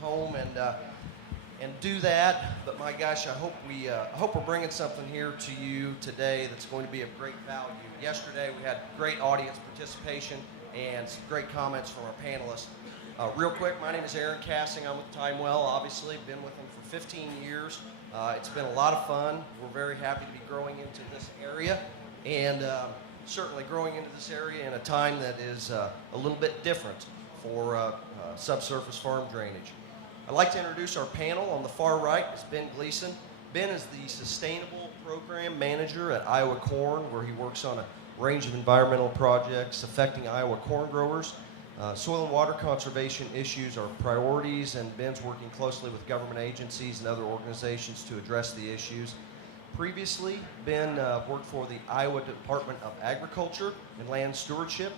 home and do that. But my gosh, I hope we're bringing something here to you today that's going to be of great value. Yesterday we had great audience participation and some great comments from our panelists. Real quick, my name is Aaron Cassing. I'm with Timewell, obviously. Been with them for 15 years. It's been a lot of fun. We're very happy to be growing into this area, and certainly growing into this area in a time that is a little bit different for subsurface farm drainage. I'd like to introduce our panel. On the far right is Ben Gleason. Ben is the Sustainable Program Manager at Iowa Corn, where he works on a range of environmental projects affecting Iowa corn growers. Soil and water conservation issues are priorities, and Ben's working closely with government agencies and other organizations to address the issues. Previously, Ben worked for the Iowa Department of Agriculture and Land Stewardship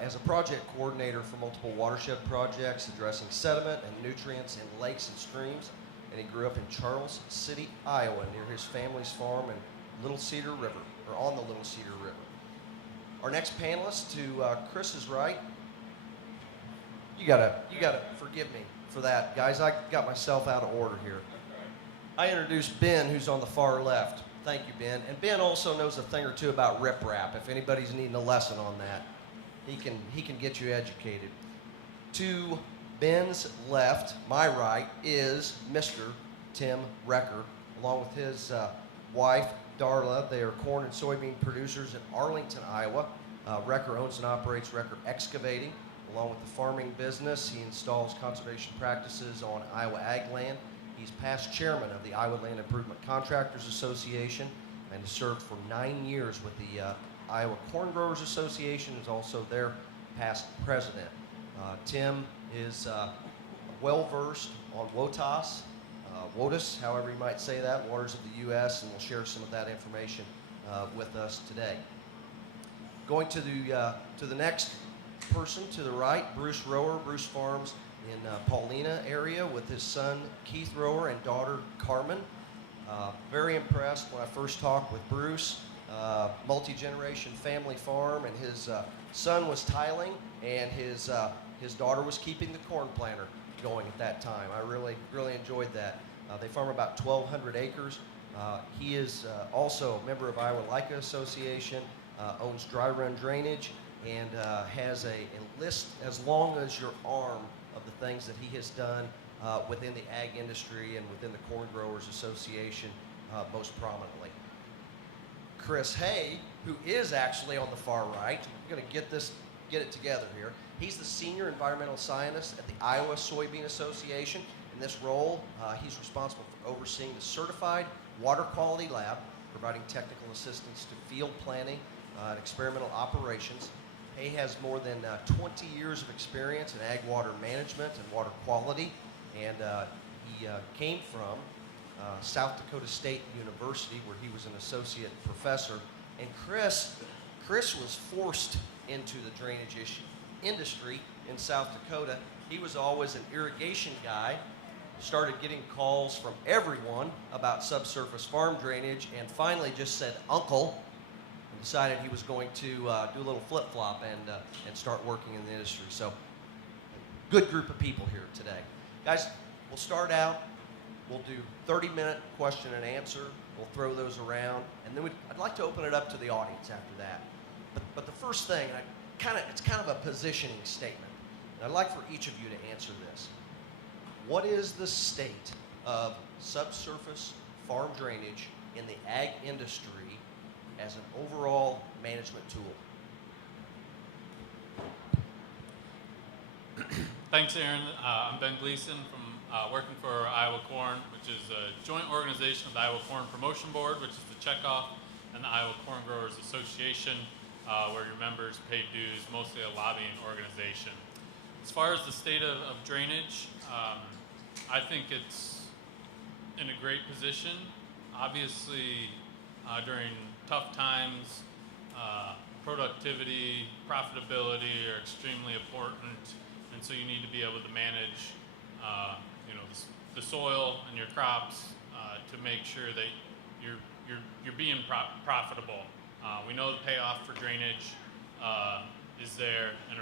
as a project coordinator for multiple watershed projects addressing sediment and nutrients in lakes and streams. And he grew up in Charles City, Iowa, near his family's farm in Little Cedar River, or on the Little Cedar River. Our next panelist to Chris's right, you gotta forgive me for that, guys. I got myself out of order here. I introduced Ben, who's on the far left. Thank you, Ben. And Ben also knows a thing or two about riprap. If anybody's needing a lesson on that, he can get you educated. To Ben's left, my right, is Mr. Tim Recker, along with his wife, Darla. They are corn and soybean producers in Arlington, Iowa. Recker owns and operates Recker Excavating. Along with the farming business, he installs conservation practices on Iowa ag land. He's past chairman of the Iowa Land Improvement Contractors Association and has served for 9 years with the Iowa Corn Growers Association, is also their past president. Tim is well-versed on WOTUS, however you might say that, Waters of the U.S., and we'll share some of that information with us today. Going to the next person to the right, Bruce Rower. Bruce farms in Paulina area with his son Keith Rower and daughter Carmen. Very impressed when I first talked with Bruce. Multi-generation family farm, and his son was tiling, and his daughter was keeping the corn planter going at that time. I really enjoyed that. They farm about 1,200 acres. He is also a member of Iowa LICA Association, owns Dry Run Drainage, and has a list as long as your arm of the things that he has done within the ag industry and within the Corn Growers Association most prominently. Chris Hay, who is actually on the far right, I'm going to get it together here. He's the senior environmental scientist at the Iowa Soybean Association. In this role, he's responsible for overseeing the certified water quality lab, providing technical assistance to field planning and experimental operations. Hay has more than 20 years of experience in ag water management and water quality, and he came from South Dakota State University, where he was an associate professor. And Chris was forced into the drainage industry in South Dakota. He was always an irrigation guy, started getting calls from everyone about subsurface farm drainage, and finally just said uncle, and decided he was going to do a little flip-flop and start working in the industry. So, good group of people here today. Guys, we'll start out. We'll do 30-minute question and answer. We'll throw those around, and then I'd like to open it up to the audience after that. But the first thing, it's kind of a positioning statement, and I'd like for each of you to answer this. What is the state of subsurface farm drainage in the ag industry as an overall management tool? Thanks, Aaron. I'm Ben Gleason from working for Iowa Corn, which is a joint organization of the Iowa Corn Promotion Board, which is the checkoff, and the Iowa Corn Growers Association, where your members pay dues, mostly a lobbying organization. As far as the state of drainage, I think it's in a great position. Obviously, during tough times, productivity, profitability are extremely important, and so you need to be able to manage the soil and your crops to make sure that you're being profitable. We know the payoff for drainage is there, and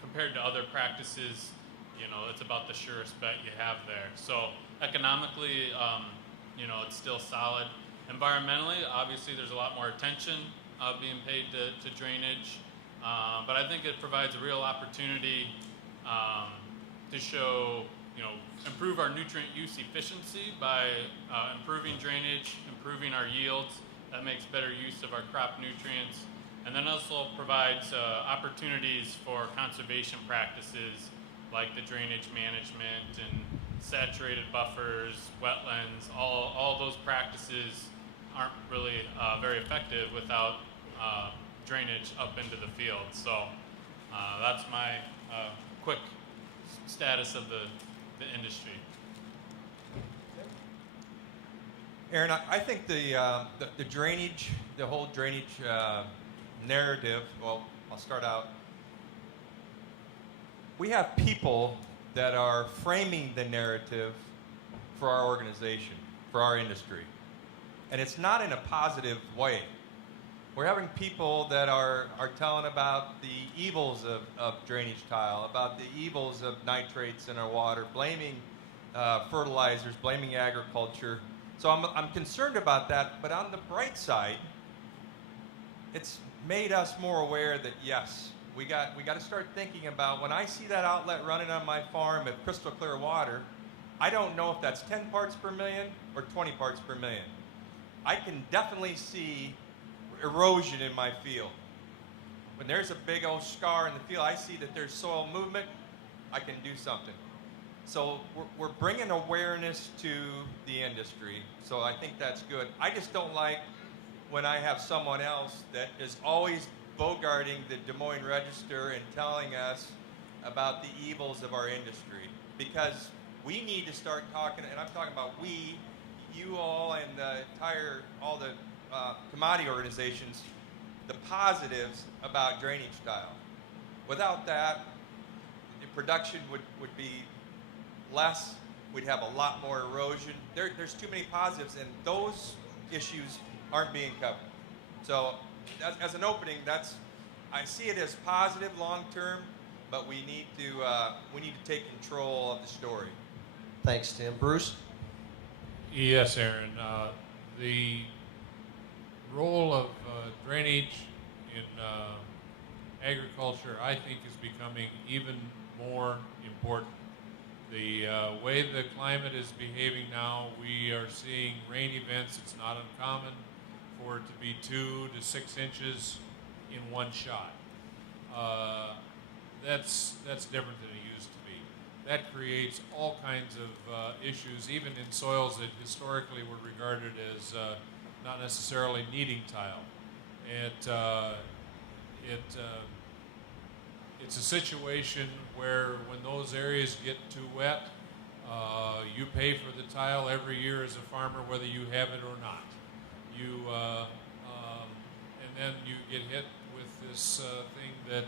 compared to other practices, it's about the surest bet you have there. So economically, it's still solid. Environmentally, obviously, there's a lot more attention being paid to drainage, but I think it provides a real opportunity to show, improve our nutrient use efficiency by improving drainage, improving our yields. That makes better use of our crop nutrients, and then also provides opportunities for conservation practices like the drainage management and saturated buffers, wetlands. All those practices aren't really very effective without drainage up into the field. So that's my quick status of the industry. Aaron, I think the drainage, the whole drainage narrative, well, I'll start out. We have people that are framing the narrative for our organization, for our industry. And it's not in a positive way. We're having people that are telling about the evils of drainage tile, about the evils of nitrates in our water, blaming fertilizers, blaming agriculture. So I'm concerned about that, but on the bright side, it's made us more aware that yes, we got to start thinking about when I see that outlet running on my farm at crystal clear water, I don't know if that's 10 parts per million or 20 parts per million. I can definitely see erosion in my field. When there's a big old scar in the field, I see that there's soil movement, I can do something. So we're bringing awareness to the industry, so I think that's good. I just don't like when I have someone else that is always bogarting the Des Moines Register and telling us about the evils of our industry, because we need to start talking, and I'm talking about we, you all, and all the commodity organizations, the positives about drainage tile. Without that, the production would be less, we'd have a lot more erosion. There's too many positives, and those issues aren't being covered. So as an opening, I see it as positive long term, but we need to take control of the story. Thanks, Tim. Bruce? Yes, Aaron. The role of drainage in agriculture, I think, is becoming even more important. The way the climate is behaving now, we are seeing rain events. It's not uncommon for it to be 2 to 6 inches in one shot. That's different than it used to be. That creates all kinds of issues, even in soils that historically were regarded as not necessarily needing tile. It's a situation where when those areas get too wet, you pay for the tile every year as a farmer, whether you have it or not. And then you get hit with this thing that,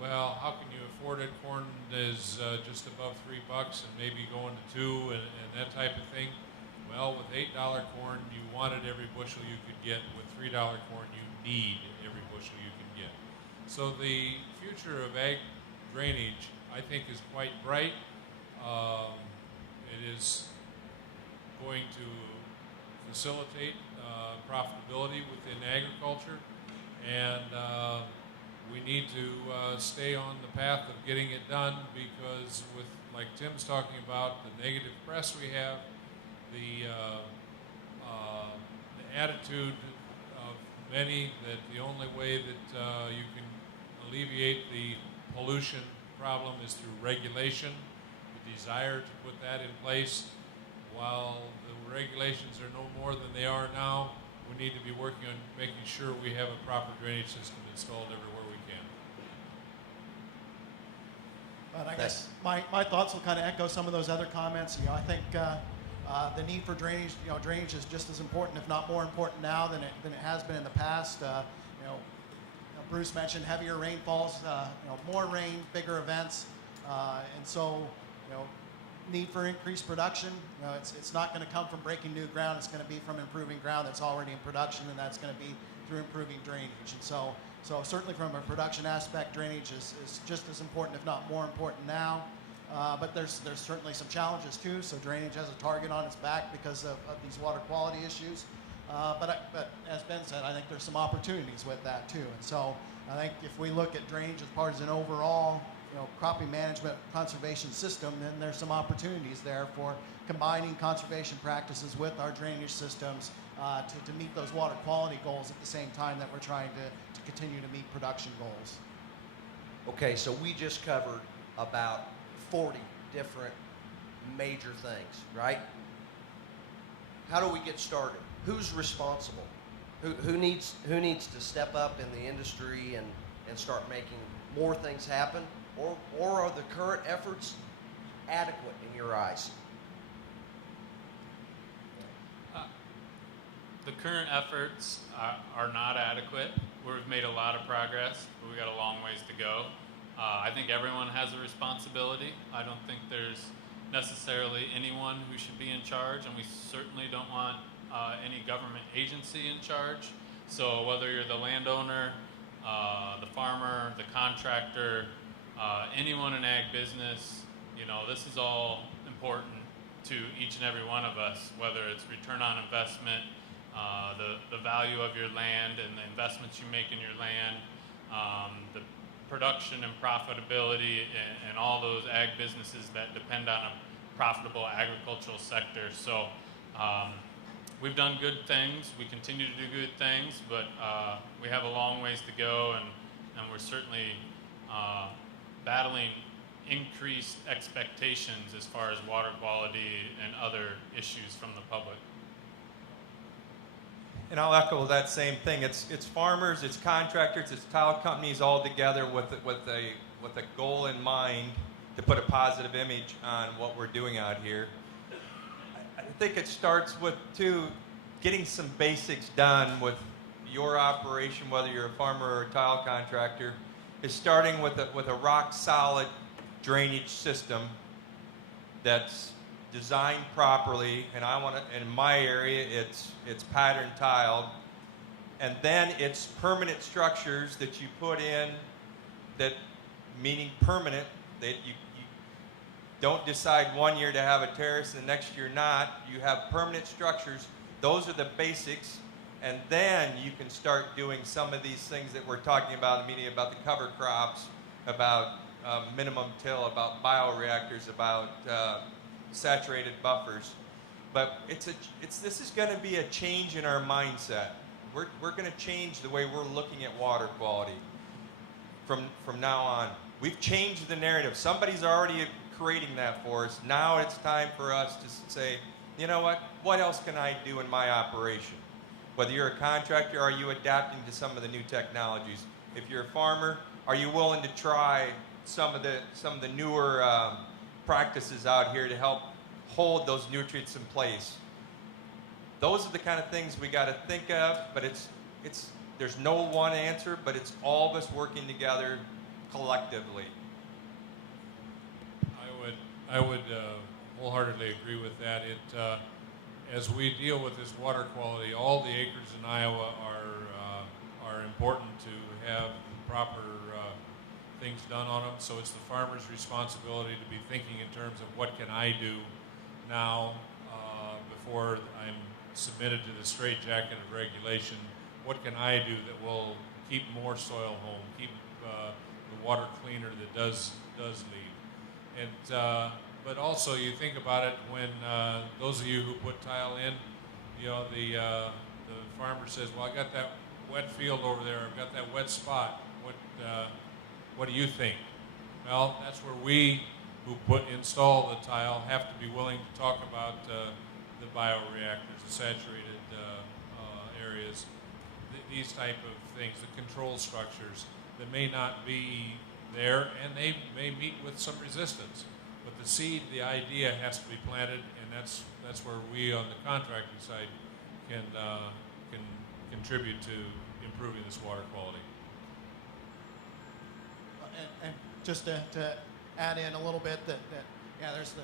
well, how can you afford it? Corn is just above $3 and maybe going to 2 and that type of thing. Well, with $8 corn, you wanted every bushel you could get. With $3 corn, you need every bushel you can get. So the future of ag drainage, I think, is quite bright. It is going to facilitate profitability within agriculture, and we need to stay on the path of getting it done, because with, like Tim's talking about, the negative press we have, the attitude of many that the only way that you can alleviate the pollution problem is through regulation, the desire to put that in place. While the regulations are no more than they are now, we need to be working on making sure we have a proper drainage system installed everywhere we can. But I guess my thoughts will kind of echo some of those other comments. I think the need for drainage, drainage is just as important, if not more important now than it has been in the past. Bruce mentioned heavier rainfalls, more rain, bigger events, and so need for increased production. It's not going to come from breaking new ground. It's going to be from improving ground that's already in production, and that's going to be through improving drainage. And so certainly from a production aspect, drainage is just as important, if not more important now. but there's certainly some challenges too. So drainage has a target on its back because of these water quality issues. But as Ben said, I think there's some opportunities with that too. And so I think if we look at drainage as part of an overall, cropping management conservation system, then there's some opportunities there for combining conservation practices with our drainage systems to meet those water quality goals at the same time that we're trying to continue to meet production goals. Okay, so we just covered about 40 different major things, right? How do we get started? Who's responsible? Who needs to step up in the industry and start making more things happen? Or are the current efforts adequate in your eyes? The current efforts are not adequate. We've made a lot of progress, but we've got a long ways to go. I think everyone has a responsibility. I don't think there's necessarily anyone who should be in charge, and we certainly don't want any government agency in charge. So whether you're the landowner, the farmer, the contractor, anyone in ag business, this is all important to each and every one of us, whether it's return on investment, the value of your land and the investments you make in your land, the production and profitability and all those ag businesses that depend on a profitable agricultural sector. So we've done good things. We continue to do good things, but we have a long ways to go, and we're certainly battling increased expectations as far as water quality and other issues from the public. And I'll echo that same thing. It's farmers, it's contractors, it's tile companies all together with a goal in mind to put a positive image on what we're doing out here. I think it starts with getting some basics done with your operation, whether you're a farmer or a tile contractor, is starting with a rock solid drainage system that's designed properly, and in my area it's pattern tiled, and then it's permanent structures that you put in, that meaning permanent, that you don't decide one year to have a terrace and the next year not. You have permanent structures. Those are the basics, and then you can start doing some of these things that we're talking about in the media, about the cover crops, about minimum till, about bioreactors, about saturated buffers. But this is going to be a change in our mindset. We're going to change the way we're looking at water quality from now on. We've changed the narrative. Somebody's already creating that for us. Now it's time for us to say, you know what else can I do in my operation? Whether you're a contractor, are you adapting to some of the new technologies? If you're a farmer, are you willing to try some of the newer practices out here to help hold those nutrients in place? Those are the kind of things we got to think of, but there's no one answer, but it's all of us working together collectively. I would wholeheartedly agree with that. As we deal with this water quality, all the acres in Iowa are important to have the proper things done on them. So it's the farmer's responsibility to be thinking in terms of what can I do now before I'm submitted to the straitjacket of regulation. What can I do that will keep more soil home, keep the water cleaner that does leave? And but also you think about it when those of you who put tile in, the farmer says, well, I got that wet field over there, I've got that wet spot. What do you think? Well, that's where we who install the tile have to be willing to talk about the bioreactors, the saturated areas, these type of things, the control structures that may not be there, and they may meet with some resistance. But the seed, the idea has to be planted, and that's where we on the contracting side can contribute to improving this water quality. And just to add in a little bit that there's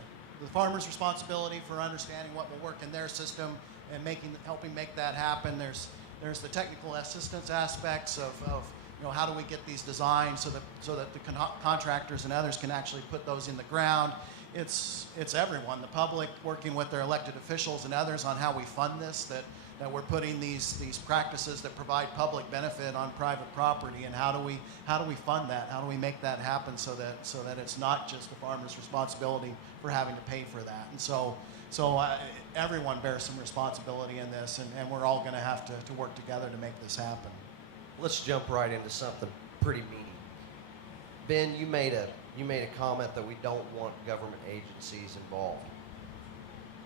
the farmer's responsibility for understanding what will work in their system and helping make that happen. There's the technical assistance aspects of how do we get these designed so that the contractors and others can actually put those in the ground. It's everyone, the public working with their elected officials and others on how we fund this, that we're putting these practices that provide public benefit on private property, and how do we fund that? How do we make that happen so that it's not just the farmer's responsibility for having to pay for that? And so everyone bears some responsibility in this, and we're all going to have to work together to make this happen. Let's jump right into something pretty meaty. Ben, you made a comment that we don't want government agencies involved.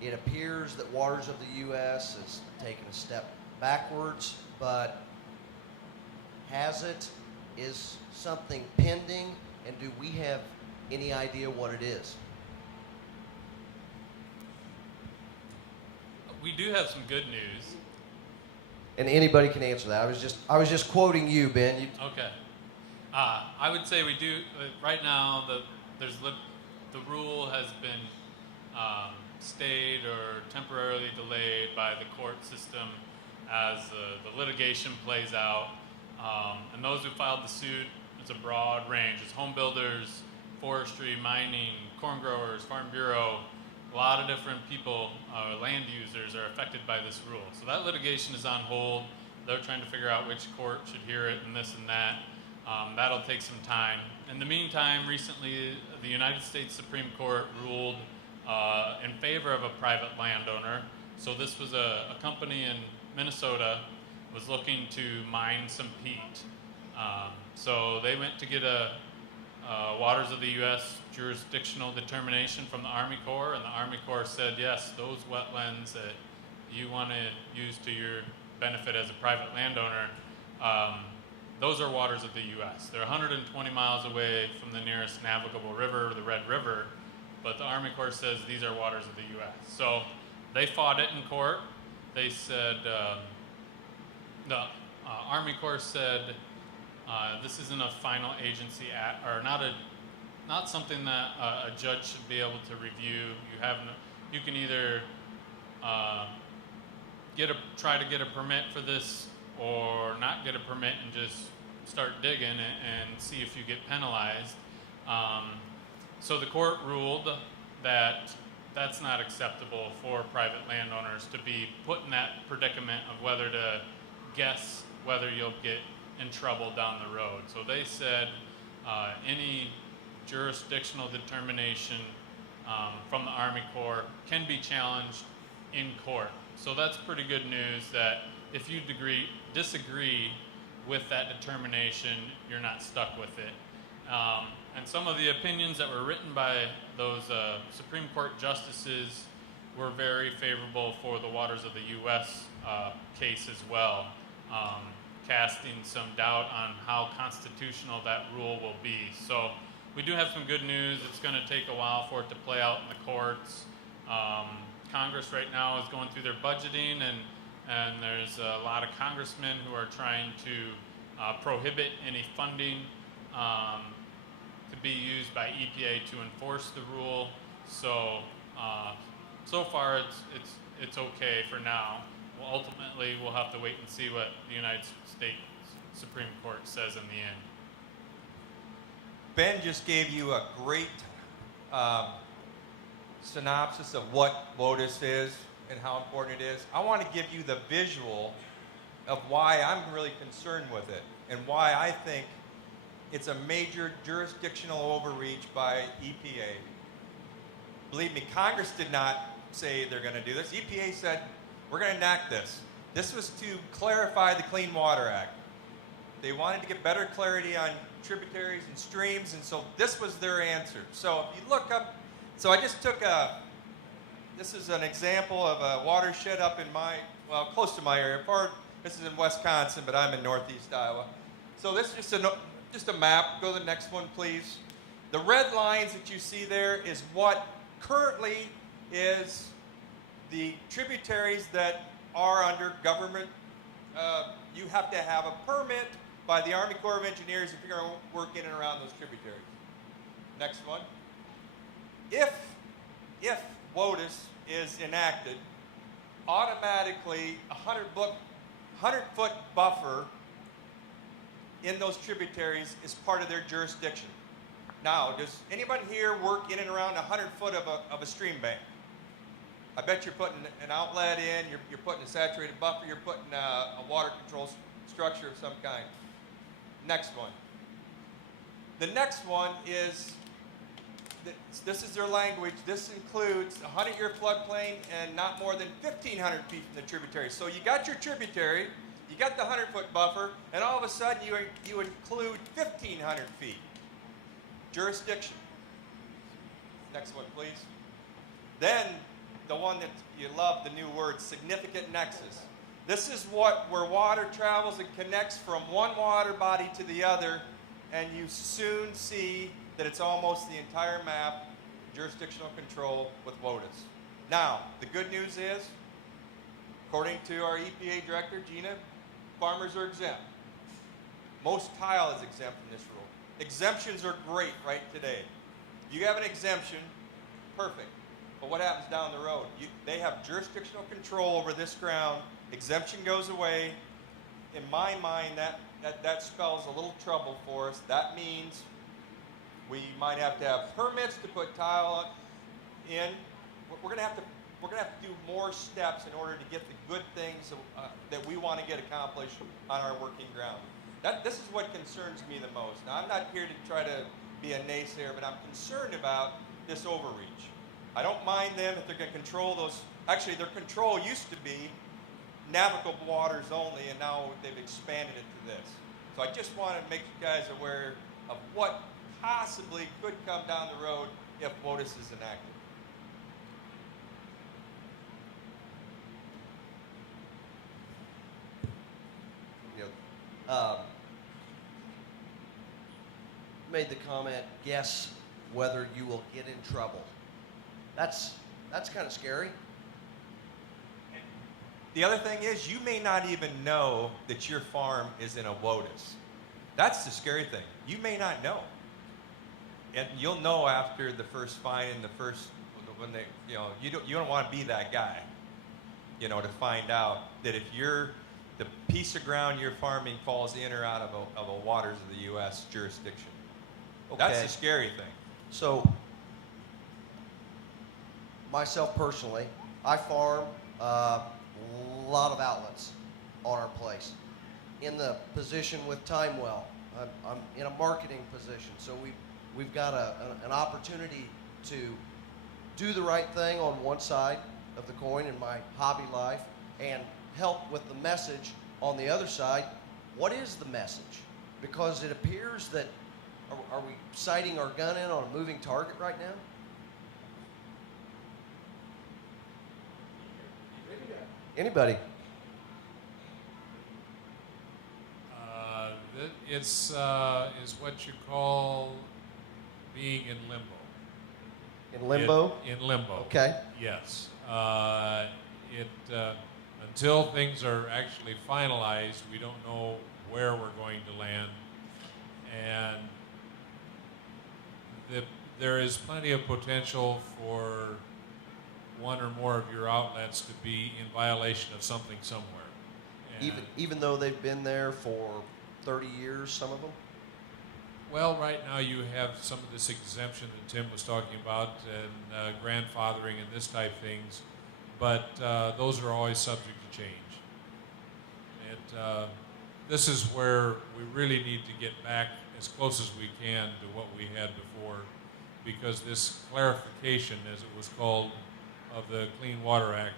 It appears that Waters of the U.S. is taking a step backwards, but is something pending, and do we have any idea what it is? We do have some good news. And anybody can answer that. I was just quoting you, Ben. Okay. I would say we do. Right now, the rule has been stayed or temporarily delayed by the court system as the litigation plays out. And those who filed the suit, it's a broad range. It's home builders, forestry, mining, corn growers, Farm Bureau. A lot of different people, land users, are affected by this rule. So that litigation is on hold. They're trying to figure out which court should hear it and this and that. That'll take some time. In the meantime, recently, the United States Supreme Court ruled in favor of a private landowner. So this was a company in Minnesota was looking to mine some peat. So they went to get a Waters of the U.S. jurisdictional determination from the Army Corps, and the Army Corps said, yes, those wetlands that you want to use to your benefit as a private landowner, those are waters of the U.S. They're 120 miles away from the nearest navigable river, the Red River, but the Army Corps says these are waters of the U.S. So they fought it in court. They said, the Army Corps said, this isn't a final agency act, or not something that a judge should be able to review. You can either try to get a permit for this, or not get a permit and just start digging and see if you get penalized. So the court ruled that that's not acceptable for private landowners to be put in that predicament of whether to guess whether you'll get in trouble down the road. So they said any jurisdictional determination from the Army Corps can be challenged in court. So that's pretty good news, that if you disagree with that determination, you're not stuck with it. And some of the opinions that were written by those Supreme Court justices were very favorable for the Waters of the U.S. Case as well, casting some doubt on how constitutional that rule will be. So we do have some good news. It's going to take a while for it to play out in the courts. Congress right now is going through their budgeting, and there's a lot of congressmen who are trying to prohibit any funding to be used by EPA to enforce the rule. So so far it's okay for now. Well, ultimately, we'll have to wait and see what the United States Supreme Court says in the end. Ben just gave you a great synopsis of what WOTUS is and how important it is. I want to give you the visual of why I'm really concerned with it and why I think it's a major jurisdictional overreach by EPA. Believe me, Congress did not say they're going to do this. EPA said, we're going to enact this. This was to clarify the Clean Water Act. They wanted to get better clarity on tributaries and streams, and so this was their answer. So if you look up, so I just took this is an example of a watershed up in close to my area. This is in Wisconsin, but I'm in northeast Iowa. So this is just a map. Go to the next one, please. The red lines that you see there is what currently is the tributaries that are under government. You have to have a permit by the Army Corps of Engineers if you're going to work in and around those tributaries. Next one. If WOTUS is enacted, automatically a 100-foot buffer in those tributaries is part of their jurisdiction. Now, does anybody here work in and around 100 foot of a stream bank? I bet you're putting an outlet in, you're putting a saturated buffer, you're putting a water control structure of some kind. Next one. The next one is, this is their language, this includes a 100-year floodplain and not more than 1,500 feet from the tributary. So you got your tributary, you got the 100-foot buffer, and all of a sudden you include 1,500 feet. Jurisdiction. Next one, please. Then, the one that you love, the new word, significant nexus. This is where water travels and connects from one water body to the other, and you soon see that it's almost the entire map, jurisdictional control with WOTUS. Now, the good news is, according to our EPA director, Gina, farmers are exempt. Most tile is exempt from this rule. Exemptions are great right today. You have an exemption, perfect. But what happens down the road? They have jurisdictional control over this ground. Exemption goes away. In my mind, that spells a little trouble for us. That means we might have to have permits to put tile in. We're going to have to do more steps in order to get the good things that we want to get accomplished on our working ground. This is what concerns me the most. Now, I'm not here to try to be a naysayer, but I'm concerned about this overreach. I don't mind them if they're going to control those. Actually, their control used to be navigable waters only, and now they've expanded it to this. So I just want to make you guys aware of what possibly could come down the road if WOTUS is enacted. Made the comment, guess whether you will get in trouble. That's kind of scary. The other thing is, you may not even know that your farm is in a WOTUS. That's the scary thing. You may not know. And you'll know after the first fine and when they, you don't want to be that guy, to find out that if the piece of ground you're farming falls in or out of a waters of the U.S. jurisdiction. Okay. That's the scary thing. So, myself personally, I farm a lot of outlets on our place. In the position with Timewell, I'm in a marketing position, so we've got an opportunity to do the right thing on one side of the coin in my hobby life and help with the message on the other side. What is the message? Because it appears that, are we sighting our gun in on a moving target right now? Anybody? It's what you call being in limbo. In limbo? In limbo. Okay. Yes. Until things are actually finalized, we don't know where we're going to land, and there is plenty of potential for one or more of your outlets to be in violation of something somewhere. And Even though they've been there for 30 years, some of them? well, right now you have some of this exemption that Tim was talking about, and grandfathering and this type things, but those are always subject to change. This is where we really need to get back as close as we can to what we had before, because this clarification, as it was called, of the Clean Water Act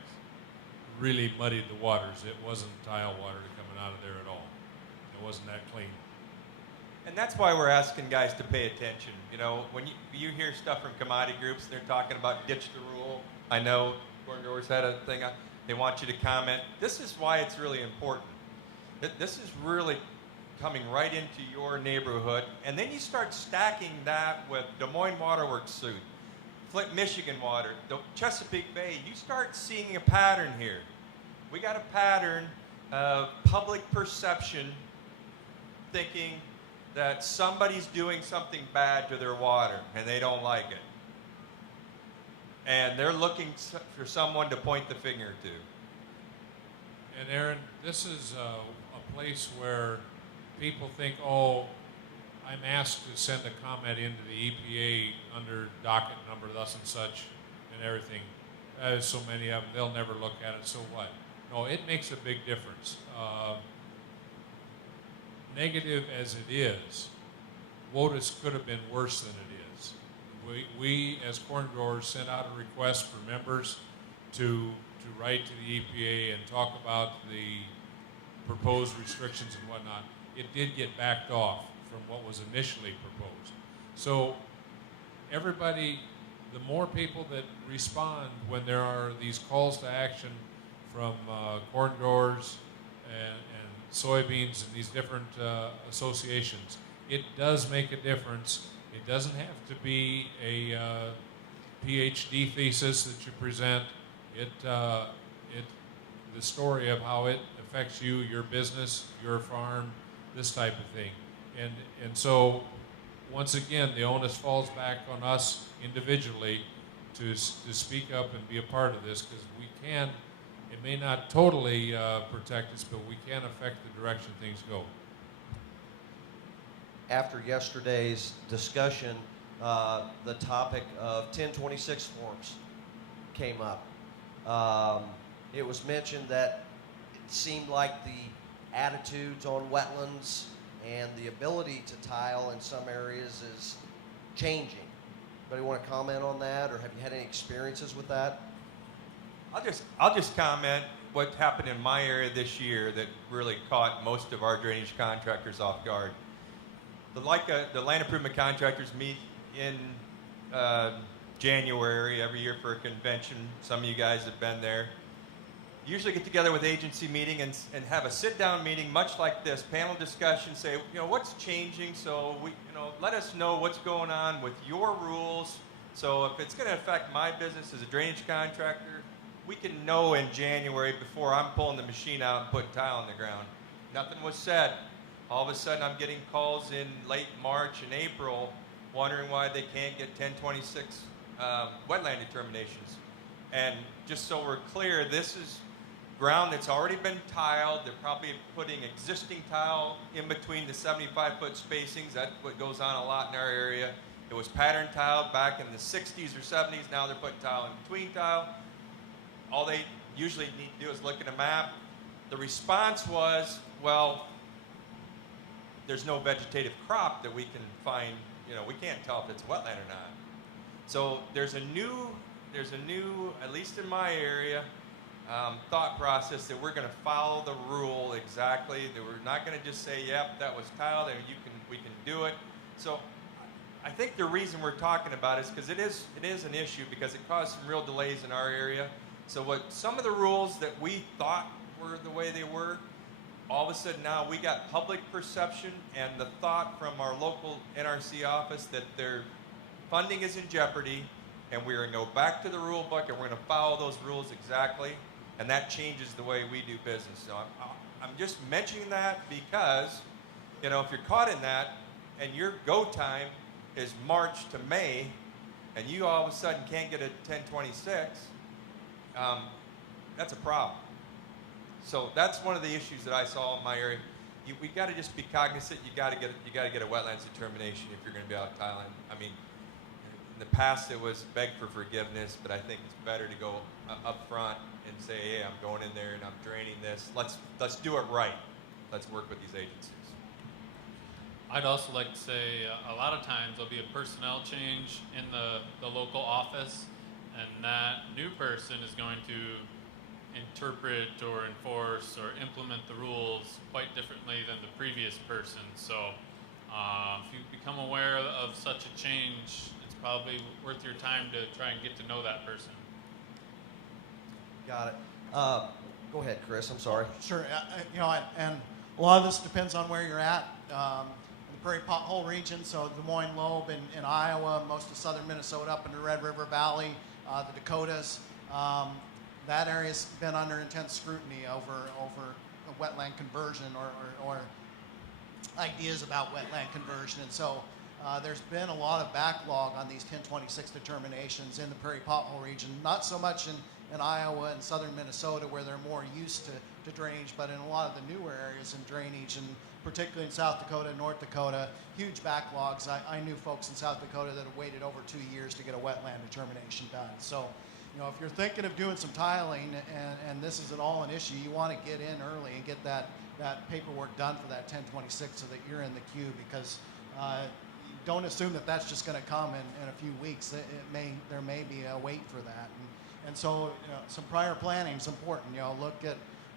really muddied the waters. It wasn't tile water coming out of there at all. It wasn't that clean. And that's why we're asking guys to pay attention. When you hear stuff from commodity groups, they're talking about ditch the rule. I know Corn Growers had a thing on, they want you to comment. This is why it's really important. This is really coming right into your neighborhood. And then you start stacking that with Des Moines Water Works suit, Flint, Michigan Water, the Chesapeake Bay. You start seeing a pattern here. We got a pattern of public perception thinking that somebody's doing something bad to their water and they don't like it. And they're looking for someone to point the finger to. And Aaron, this is a place where people think, oh, I'm asked to send a comment into the EPA under docket number thus and such and everything. There's so many of them, they'll never look at it, so what? No, it makes a big difference. Negative as it is, WOTUS could have been worse than it is. We as corn growers sent out a request for members to write to the EPA and talk about the proposed restrictions and whatnot. It did get backed off from what was initially proposed. So everybody, the more people that respond when there are these calls to action from corn growers and soybeans and these different associations, it does make a difference. It doesn't have to be a PhD thesis that you present. The story of how it affects you, your business, your farm, this type of thing. And so, once again, the onus falls back on us individually to speak up and be a part of this, because we can, it may not totally protect us, but we can affect the direction things go. After yesterday's discussion, the topic of 1026 forms came up. It was mentioned that it seemed like the attitudes on wetlands and the ability to tile in some areas is changing. Anybody want to comment on that, or have you had any experiences with that? I'll just comment what happened in my area this year that really caught most of our drainage contractors off guard. The land improvement contractors meet in January every year for a convention. Some of you guys have been there. Usually get together with agency meeting and have a sit-down meeting, much like this, panel discussion, say, what's changing, so let us know what's going on with your rules. So if it's going to affect my business as a drainage contractor, we can know in January before I'm pulling the machine out and putting tile on the ground. Nothing was said. All of a sudden, I'm getting calls in late March and April wondering why they can't get 1026 wetland determinations. And just so we're clear, this is ground that's already been tiled. They're probably putting existing tile in between the 75-foot spacings. That's what goes on a lot in our area. It was pattern tiled back in the 60s or 70s. Now they're putting tile in between tile. All they usually need to do is look at a map. The response was, well, there's no vegetative crop that we can find. We can't tell if it's wetland or not. So there's a new, at least in my area, thought process that we're going to follow the rule exactly. That we're not going to just say, "Yep, that was tiled, and we can do it." So I think the reason we're talking about it is because it is an issue, because it caused some real delays in our area. So some of the rules that we thought were the way they were, all of a sudden now we got public perception and the thought from our local NRC office that their funding is in jeopardy, and we're going to go back to the rule book and we're going to follow those rules exactly, and that changes the way we do business. So I'm just mentioning that because, if you're caught in that and your go time is March to May, and you all of a sudden can't get a 1026, that's a problem. So that's one of the issues that I saw in my area. We got to just be cognizant. You got to get a wetlands determination if you're going to be out tiling. I mean, in the past it was beg for forgiveness, but I think it's better to go up front and say, hey, I'm going in there and I'm draining this. Let's do it right. Let's work with these agencies. I'd also like to say a lot of times there'll be a personnel change in the local office, and that new person is going to interpret or enforce or implement the rules quite differently than the previous person. So if you become aware of such a change, it's probably worth your time to try and get to know that person. Got it. Go ahead, Chris. I'm sorry. Sure. And a lot of this depends on where you're at. In the Prairie Pothole region, so Des Moines, Loeb in Iowa, most of southern Minnesota, up in the Red River Valley, the Dakotas. That area's been under intense scrutiny over a wetland conversion or ideas about wetland conversion. And so there's been a lot of backlog on these 1026 determinations in the Prairie Pothole region, not so much in Iowa and southern Minnesota, where they're more used to to drainage, but in a lot of the newer areas in drainage, and particularly in South Dakota and North Dakota, huge backlogs. I knew folks in South Dakota that have waited over 2 years to get a wetland determination done. So, if you're thinking of doing some tiling and this is at all an issue, you want to get in early and get that paperwork done for that 1026 so that you're in the queue, because don't assume that that's just going to come in a few weeks. There may be a wait for that, and so some prior planning is important.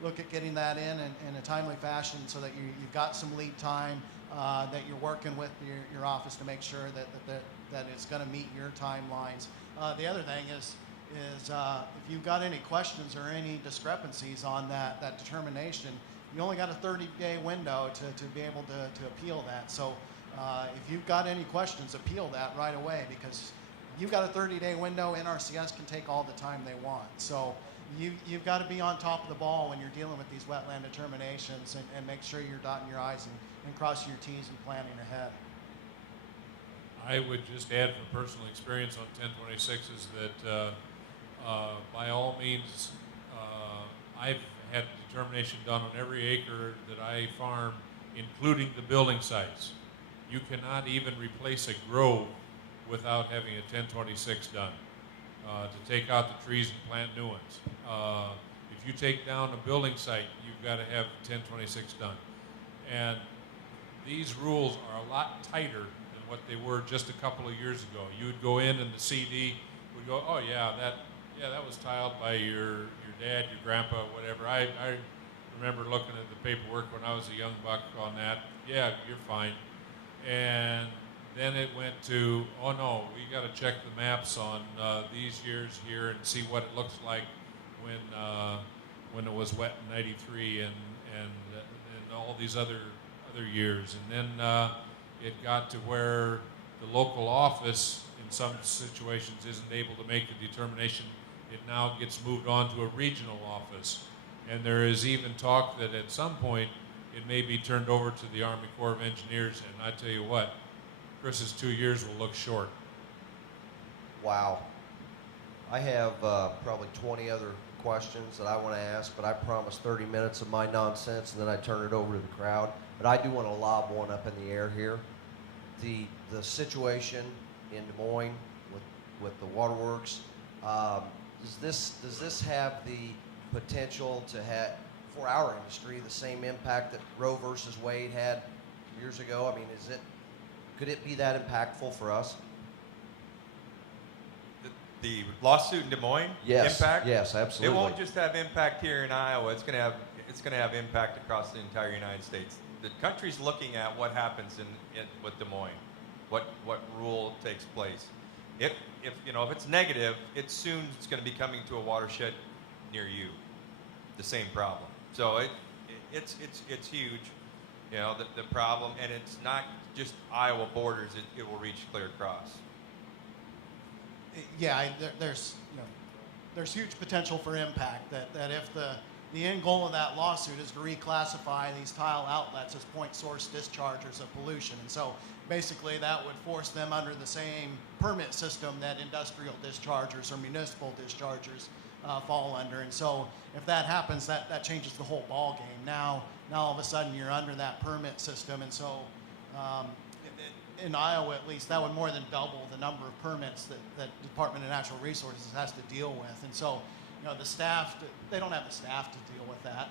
Look at getting that in a timely fashion so that you've got some lead time, that you're working with your office to make sure that it's going to meet your timelines. The other thing is if you've got any questions or any discrepancies on that determination, you only got a 30-day window to be able to appeal that. So if you've got any questions, appeal that right away, because you've got a 30-day window. NRCS can take all the time they want. So you've got to be on top of the ball when you're dealing with these wetland determinations, and make sure you're dotting your I's and crossing your T's and planning ahead. I would just add from personal experience on 1026s that by all means, I've had determination done on every acre that I farm, including the building sites. You cannot even replace a grove without having a 1026 done to take out the trees and plant new ones. If you take down a building site, you've got to have 1026 done. And these rules are a lot tighter than what they were just a couple of years ago. You would go in and the CD would go, oh yeah, that was tiled by your dad, your grandpa, whatever. I remember looking at the paperwork when I was a young buck on that. Yeah, you're fine. And then it went to, oh no, we got to check the maps on these years here and see what it looks like when it was wet in '93 and all these other years. And then it got to where the local office in some situations isn't able to make the determination. It now gets moved on to a regional office. And there is even talk that at some point it may be turned over to the Army Corps of Engineers. And I tell you what, Chris's 2 years will look short. Wow. I have probably 20 other questions that I want to ask, but I promised 30 minutes of my nonsense, and then I turn it over to the crowd. But I do want to lob one up in the air here. The situation in Des Moines with the waterworks, does this have the potential to have, for our industry, the same impact that Roe versus Wade had years ago? I mean, could it be that impactful for us? The lawsuit in Des Moines? Yes. Impact? Yes, absolutely. It won't just have impact here in Iowa. It's going to have impact across the entire United States. The country's looking at what happens with Des Moines, what rule takes place. If it's negative, it's going to be coming to a watershed near you. The same problem. So it's huge. The problem, and it's not just Iowa borders. It will reach clear across. Yeah, there's huge potential for impact. That if the end goal of that lawsuit is to reclassify these tile outlets as point source dischargers of pollution, and so basically that would force them under the same permit system that industrial dischargers or municipal dischargers fall under. And so if that happens, that changes the whole ball game. Now all of a sudden you're under that permit system, and so in Iowa at least, that would more than double the number of permits that Department of Natural Resources has to deal with. And so, the staff, they don't have the staff to deal with that.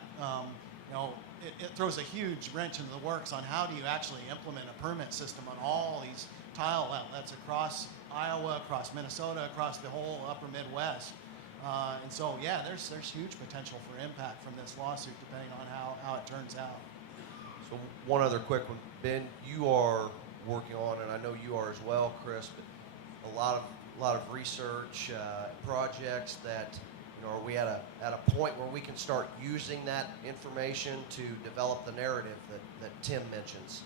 It throws a huge wrench into the works on how do you actually implement a permit system on all these tile outlets across Iowa, across Minnesota, across the whole upper Midwest. And so, yeah, there's huge potential for impact from this lawsuit depending on how it turns out. So one other quick one. Ben, you are working on, and I know you are as well, Chris, but a lot of research projects that, are we at a point where we can start using that information to develop the narrative that Tim mentions?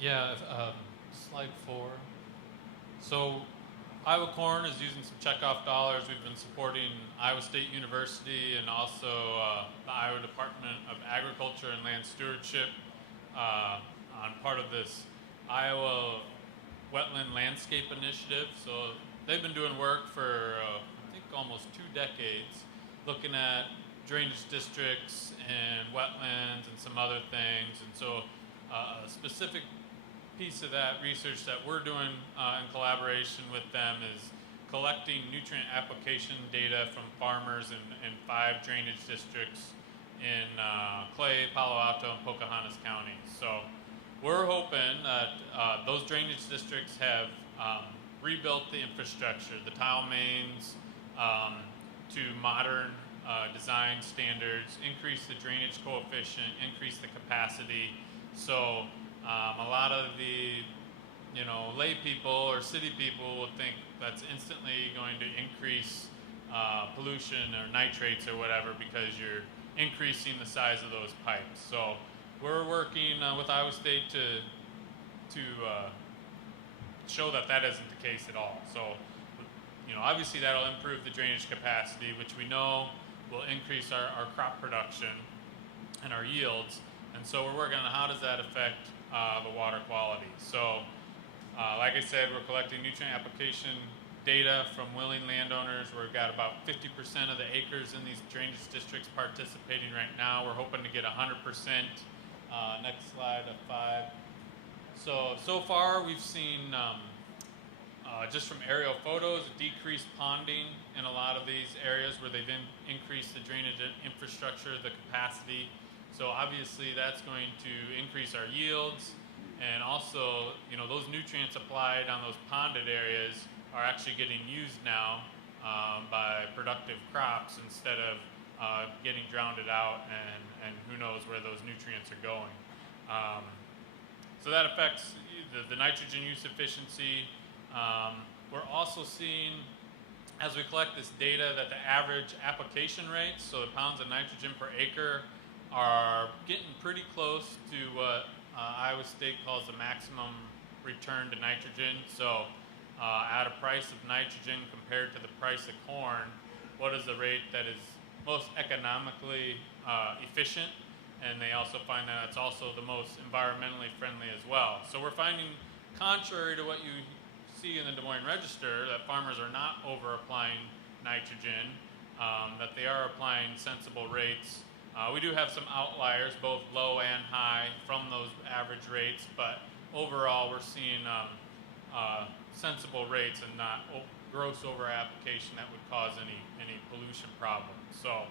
Yeah, slide 4. So Iowa Corn is using some checkoff dollars. We've been supporting Iowa State University and also the Iowa Department of Agriculture and Land Stewardship on part of this Iowa Wetland Landscape Initiative. So they've been doing work for, I think, almost 2 decades looking at drainage districts and wetlands and some other things. And so a specific piece of that research that we're doing in collaboration with them is collecting nutrient application data from farmers in 5 drainage districts in Clay, Palo Alto, and Pocahontas counties. So we're hoping that those drainage districts have rebuilt the infrastructure, the tile mains, to modern design standards, increase the drainage coefficient, increase the capacity. So a lot of the lay people or city people would think that's instantly going to increase pollution or nitrates or whatever because you're increasing the size of those pipes. So we're working with Iowa State to show that that isn't the case at all. So obviously that'll improve the drainage capacity, which we know will increase our crop production and our yields. And so we're working on how does that affect the water quality. So like I said, we're collecting nutrient application data from willing landowners. We've got about 50% of the acres in these drainage districts participating right now. We're hoping to get 100%. Next slide of 5. So far we've seen just from aerial photos, decreased ponding in a lot of these areas where they've increased the drainage infrastructure, the capacity. So obviously that's going to increase our yields, and also those nutrients applied on those ponded areas are actually getting used now by productive crops instead of getting drowned out, and who knows where those nutrients are going. So that affects the nitrogen use efficiency. We're also seeing, as we collect this data, that the average application rates, so the pounds of nitrogen per acre, are getting pretty close to what Iowa State calls the maximum return to nitrogen. So at a price of nitrogen compared to the price of corn, what is the rate that is most economically efficient? And they also find that it's also the most environmentally friendly as well. So we're finding, contrary to what you see in the Des Moines Register, that farmers are not over applying nitrogen, that they are applying sensible rates. We do have some outliers, both low and high, from those average rates, but overall we're seeing sensible rates and not gross over application that would cause any pollution problems. So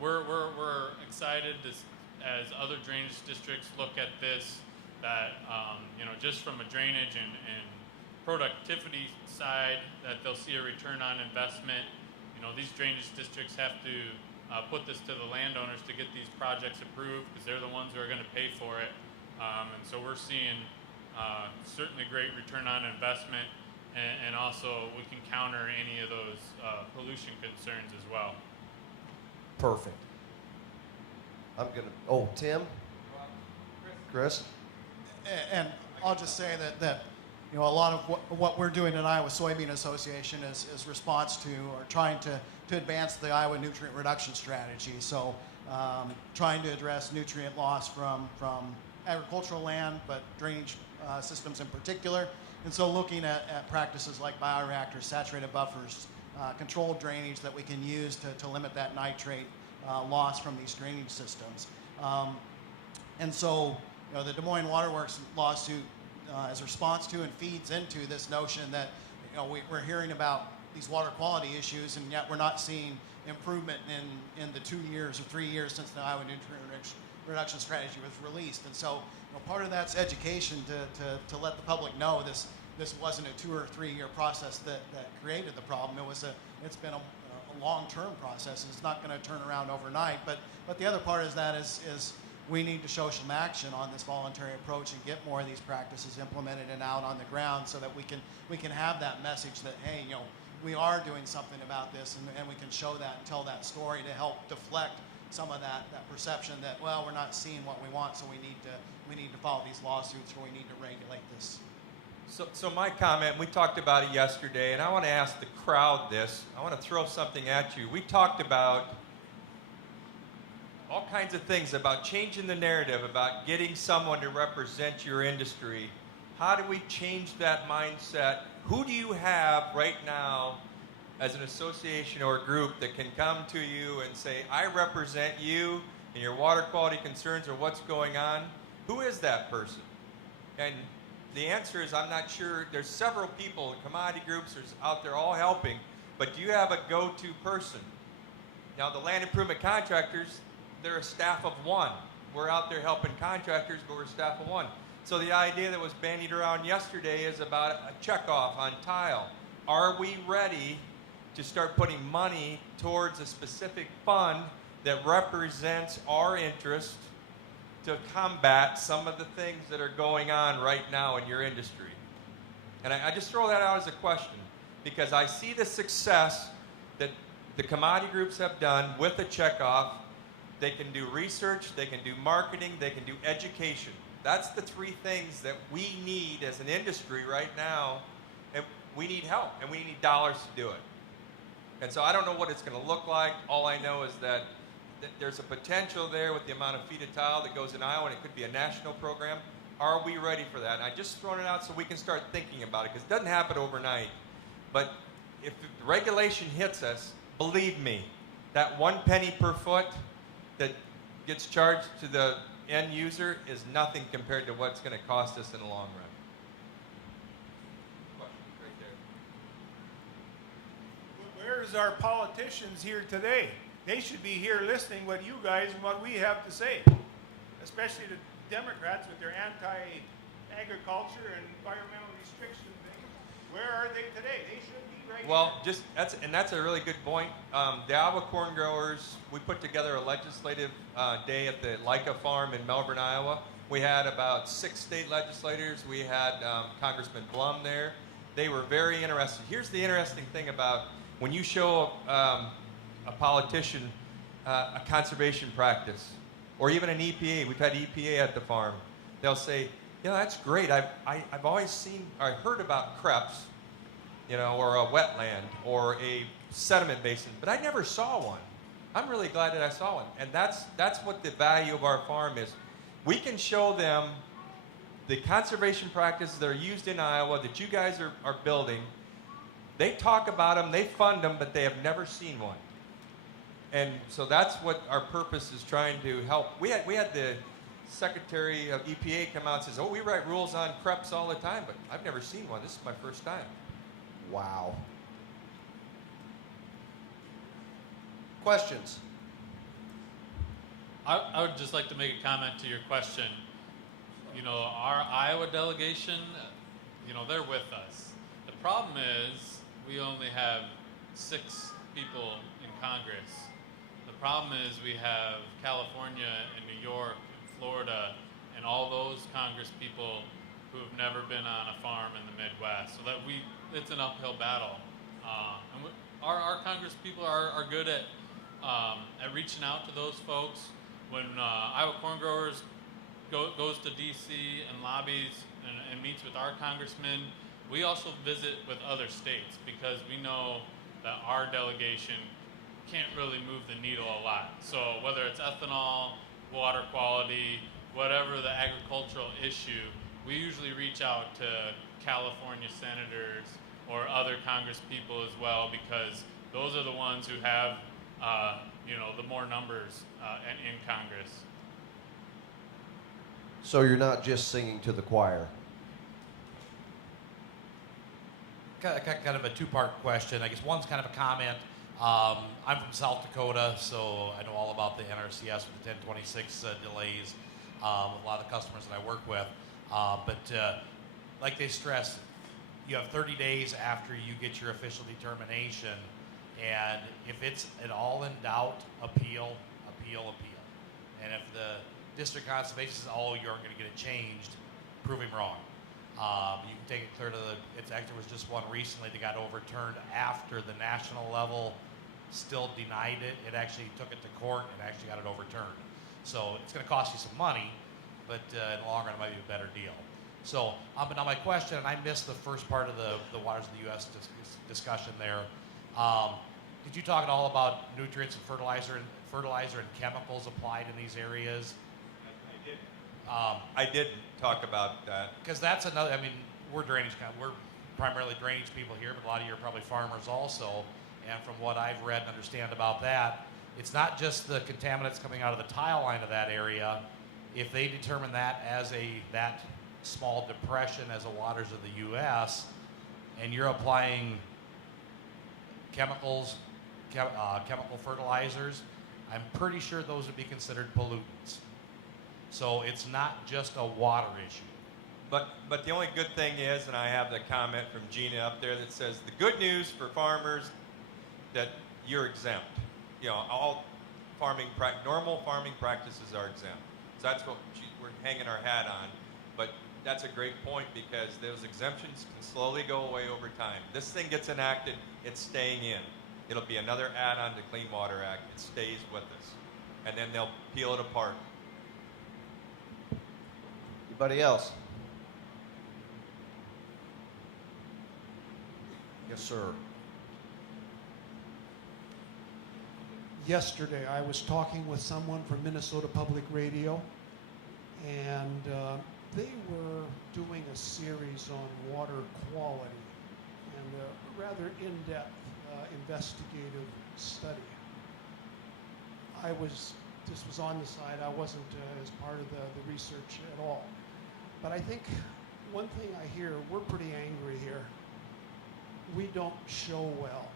we're excited as other drainage districts look at this, that just from a drainage and productivity side, that they'll see a return on investment. These drainage districts have to put this to the landowners to get these projects approved because they're the ones who are going to pay for it. And so we're seeing certainly great return on investment, and also we can counter any of those pollution concerns as well. Perfect. Tim? Chris? And I'll just say that a lot of what we're doing at Iowa Soybean Association is response to or trying to advance the Iowa nutrient reduction strategy. So trying to address nutrient loss from agricultural land, but drainage systems in particular. And so looking at practices like bioreactors, saturated buffers, controlled drainage that we can use to limit that nitrate loss from these drainage systems. And so the Des Moines Waterworks lawsuit is a response to and feeds into this notion that we're hearing about these water quality issues, and yet we're not seeing improvement in the 2 years or 3 years since the Iowa nutrient reduction strategy was released. And so part of that's education to let the public know this wasn't a 2 or 3 year process that created the problem. It's been a long-term process. It's not going to turn around overnight. But the other part is we need to show some action on this voluntary approach and get more of these practices implemented and out on the ground so that we can have that message that, hey, we are doing something about this, and we can show that and tell that story to help deflect some of that perception that, well, we're not seeing what we want, so we need to follow these lawsuits, or we need to regulate this. So my comment, we talked about it yesterday, and I want to ask the crowd this. I want to throw something at you. We talked about all kinds of things about changing the narrative, about getting someone to represent your industry. How do we change that mindset? Who do you have right now as an association or a group that can come to you and say, I represent you in your water quality concerns or what's going on, who is that person? And the answer is, I'm not sure. There's several people, commodity groups out there all helping, but do you have a go-to person? Now, the land improvement contractors, they're a staff of one. We're out there helping contractors, but we're a staff of one. So the idea that was bandied around yesterday is about a checkoff on tile. Are we ready to start putting money towards a specific fund that represents our interest to combat some of the things that are going on right now in your industry? And I just throw that out as a question because I see the success that the commodity groups have done with the checkoff. They can do research, they can do marketing, they can do education. That's the three things that we need as an industry right now, and we need help, and we need dollars to do it. And so I don't know what it's going to look like. All I know is that there's a potential there with the amount of feet of tile that goes in Iowa, and it could be a national program. Are we ready for that? And I just thrown it out so we can start thinking about it, because it doesn't happen overnight. But if the regulation hits us, believe me, that 1 penny per foot that gets charged to the end user is nothing compared to what's going to cost us in the long run. Question right there. Where's our politicians here today? They should be here listening what you guys and what we have to say, especially the Democrats with their anti-agriculture and environmental restriction thing. Where are they today? They should be right here. That's a really good point. The Iowa corn growers, we put together a legislative day at the Leica farm in Melbourne, Iowa. We had about 6 state legislators. We had Congressman Blum there. They were very interested. Here's the interesting thing about when you show a politician a conservation practice, or even an EPA. We've had EPA at the farm. They'll say, "Yeah, that's great. I've always seen, I heard about creps, or a wetland or a sediment basin, but I never saw one. I'm really glad that I saw one." And that's what the value of our farm is. We can show them the conservation practices that are used in Iowa that you guys are building. They talk about them, they fund them, but they have never seen one. And so that's what our purpose is trying to help. We had the Secretary of EPA come out and says, "Oh, we write rules on creps all the time, but I've never seen one. This is my first time." Wow. Questions? I would just like to make a comment to your question. Our Iowa delegation, they're with us. The problem is we only have 6 people in Congress. The problem is we have California and New York and Florida and all those Congress people who have never been on a farm in the Midwest. So that it's an uphill battle. And our Congress people are good at reaching out to those folks. When Iowa Corn Growers goes to D.C. and lobbies and meets with our congressmen, we also visit with other states because we know that our delegation can't really move the needle a lot. So whether it's ethanol, water quality, whatever the agricultural issue, we usually reach out to California senators or other Congress people as well, because those are the ones who have the more numbers in Congress. So you're not just singing to the choir. Kind of a two-part question. I guess one's kind of a comment. I'm from South Dakota, so I know all about the NRCS with the 1026 delays with a lot of the customers that I work with. But like they stress, you have 30 days after you get your official determination, and if it's at all in doubt, appeal. And if the district conservation says, "Oh, you aren't going to get it changed," prove him wrong. You can take it clear to there was just one recently that got overturned after the national level still denied it. It actually took it to court and actually got it overturned. So it's going to cost you some money, but in the long run, it might be a better deal. So, but now my question, and I missed the first part of the Waters of the U.S. discussion there. Did you talk at all about nutrients and fertilizer and chemicals applied in these areas? I didn't talk about that. Because that's another, we're primarily drainage people here, but a lot of you are probably farmers also. And from what I've read and understand about that, it's not just the contaminants coming out of the tile line of that area. If they determine that as that small depression as the waters of the U.S., and you're applying chemicals, chemical fertilizers, I'm pretty sure those would be considered pollutants. So it's not just a water issue. But the only good thing is, and I have the comment from Gina up there that says the good news for farmers that you're exempt. You know, all normal farming practices are exempt. So that's what we're hanging our hat on. But that's a great point because those exemptions can slowly go away over time. This thing gets enacted, it's staying in. It'll be another add-on to Clean Water Act. It stays with us. And then they'll peel it apart. Anybody else? Yes, sir. Yesterday, I was talking with someone from Minnesota Public Radio, and they were doing a series on water quality and a rather in-depth investigative study. This was on the side, I wasn't as part of the research at all. But I think one thing I hear, we're pretty angry here. We don't show well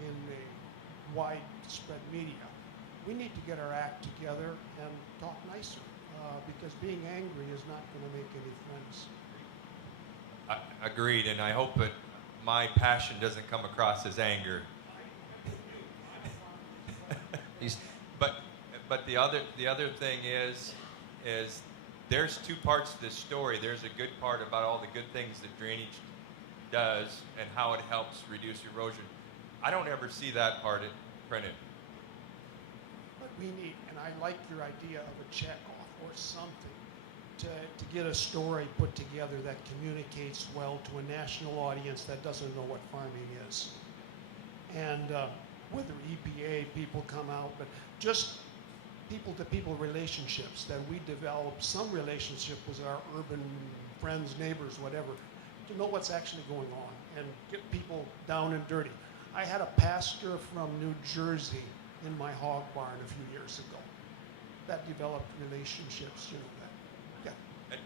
in the widespread media. We need to get our act together and talk nicer, because being angry is not going to make any friends. Agreed, and I hope that my passion doesn't come across as anger. But the other thing is there's two parts to this story. There's a good part about all the good things that drainage does and how it helps reduce erosion. I don't ever see that part printed. But we need, and I like your idea of a checkoff or something to get a story put together that communicates well to a national audience that doesn't know what farming is. And whether EPA people come out, but just people-to-people relationships, that we develop some relationship with our urban friends, neighbors, whatever, to know what's actually going on and get people down and dirty. I had a pastor from New Jersey in my hog barn a few years ago that developed relationships,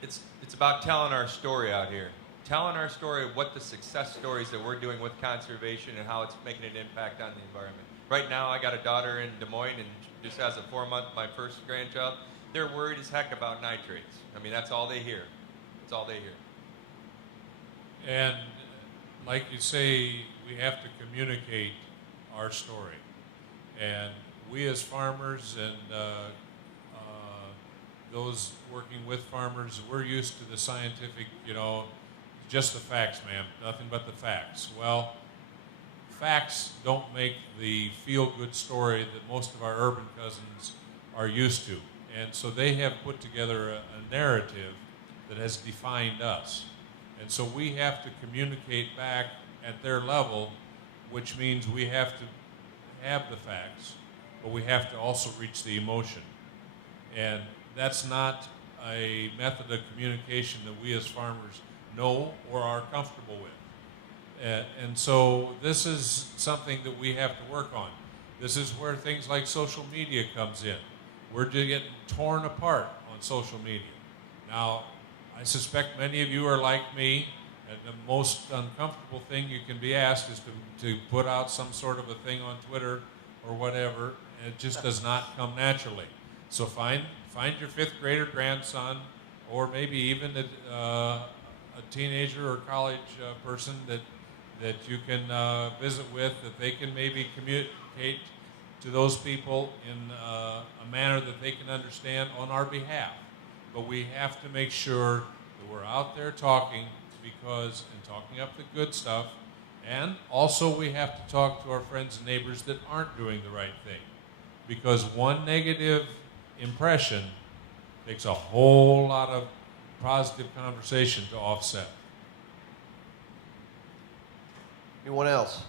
It's about telling our story out here. Telling our story of what the success stories that we're doing with conservation and how it's making an impact on the environment. Right now, I got a daughter in Des Moines and just has a 4-month, my first grandchild. They're worried as heck about nitrates. I mean, that's all they hear. That's all they hear. And like you say, we have to communicate our story. And we as farmers and those working with farmers, we're used to the scientific, just the facts, ma'am, nothing but the facts. Well, facts don't make the feel-good story that most of our urban cousins are used to. And so they have put together a narrative that has defined us. And so we have to communicate back at their level, which means we have to have the facts, but we have to also reach the emotion. And that's not a method of communication that we as farmers know or are comfortable with. And so this is something that we have to work on. This is where things like social media comes in. We're getting torn apart on social media. Now, I suspect many of you are like me, and the most uncomfortable thing you can be asked is to put out some sort of a thing on Twitter or whatever. It just does not come naturally. So find your 5th grader grandson, or maybe even a teenager or college person that you can visit with, that they can maybe communicate to those people in a manner that they can understand on our behalf. But we have to make sure that we're out there talking, and talking up the good stuff, and also we have to talk to our friends and neighbors that aren't doing the right thing. Because one negative impression takes a whole lot of positive conversation to offset. Anyone else?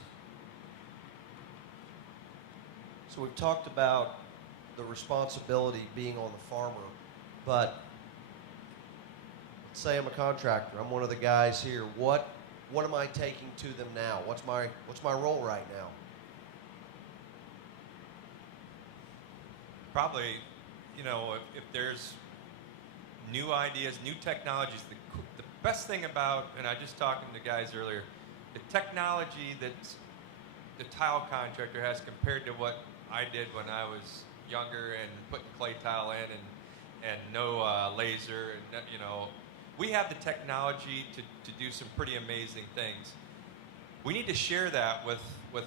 So we've talked about the responsibility being on the farmer, but let's say I'm a contractor. I'm one of the guys here. What am I taking to them now? What's my role right now? probably, if there's new ideas, new technologies, the best thing about, and I just talking to guys earlier, the technology that the tile contractor has compared to what I did when I was younger and putting clay tile in and no laser, and we have the technology to do some pretty amazing things. We need to share that with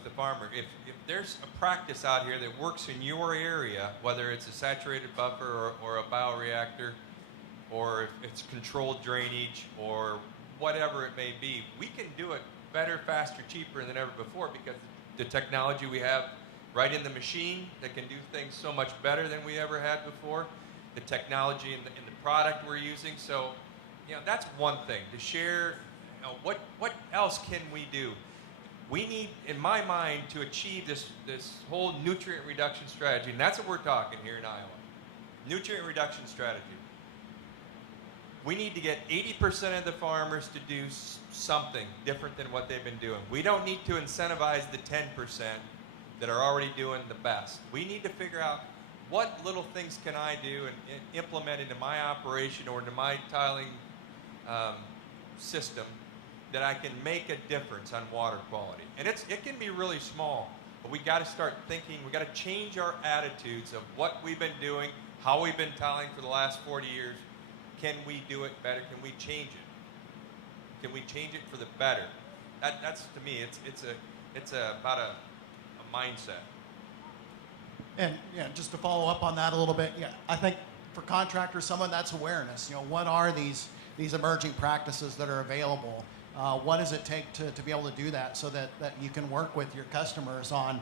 the farmer. If there's a practice out here that works in your area, whether it's a saturated buffer or a bioreactor, or if it's controlled drainage or whatever it may be, we can do it better, faster, cheaper than ever before because the technology we have right in the machine that can do things so much better than we ever had before, the technology in the product we're using. So, that's one thing, to share, what else can we do? We need, in my mind, to achieve this whole nutrient reduction strategy, and that's what we're talking here in Iowa. Nutrient reduction strategy. We need to get 80% of the farmers to do something different than what they've been doing. We don't need to incentivize the 10% that are already doing the best. We need to figure out what little things can I do and implement into my operation or into my tiling system that I can make a difference on water quality. And it can be really small, but we got to start thinking, we got to change our attitudes of what we've been doing, how we've been tiling for the last 40 years. Can we do it better? Can we change it? Can we change it for the better? That's to me, it's about a mindset. And just to follow up on that a little bit, I think for contractors, some of that's awareness. What are these emerging practices that are available? What does it take to be able to do that so that you can work with your customers on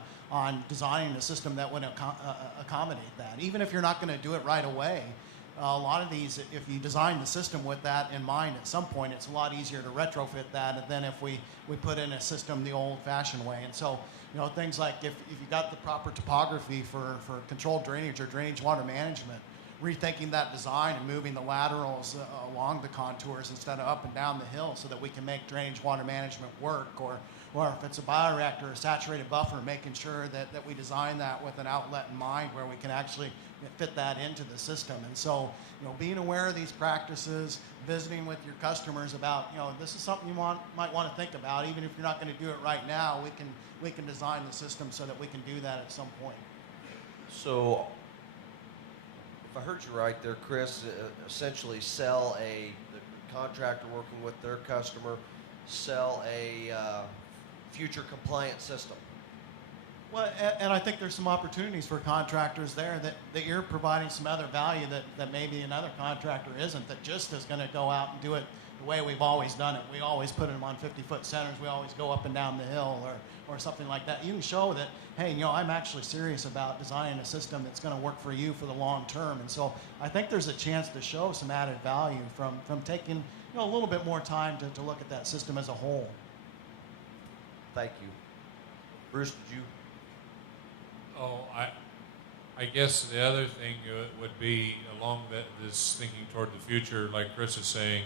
designing a system that would accommodate that? Even if you're not going to do it right away, a lot of these, if you design the system with that in mind at some point, it's a lot easier to retrofit that than if we put in a system the old-fashioned way. And so, things like if you got the proper topography for controlled drainage or drainage water management, rethinking that design and moving the laterals along the contours instead of up and down the hill so that we can make drainage water management work, or if it's a bioreactor or a saturated buffer, making sure that we design that with an outlet in mind where we can actually fit that into the system. And so, being aware of these practices, visiting with your customers about, this is something you might want to think about, even if you're not going to do it right now, we can design the system so that we can do that at some point. So, if I heard you right there, Chris, essentially the contractor working with their customer, sell a future compliant system. Well, and I think there's some opportunities for contractors there that you're providing some other value that maybe another contractor isn't, that just is going to go out and do it the way we've always done it. We always put them on 50-foot centers. We always go up and down the hill or something like that. You can show that, hey, I'm actually serious about designing a system that's going to work for you for the long term. And so I think there's a chance to show some added value from taking a little bit more time to look at that system as a whole. Thank you. Bruce, did you? Oh, I guess the other thing would be along this thinking toward the future, like Chris is saying,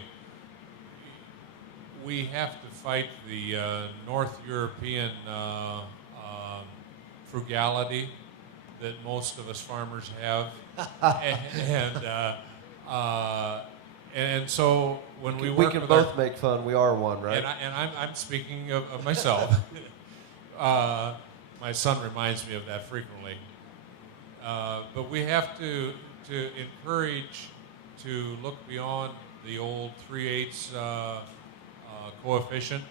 we have to fight the North European frugality that most of us farmers have, and so when we work, we can both make fun. We are one, right? And I'm speaking of myself. My son reminds me of that frequently. But we have to encourage to look beyond the old 3/8 coefficient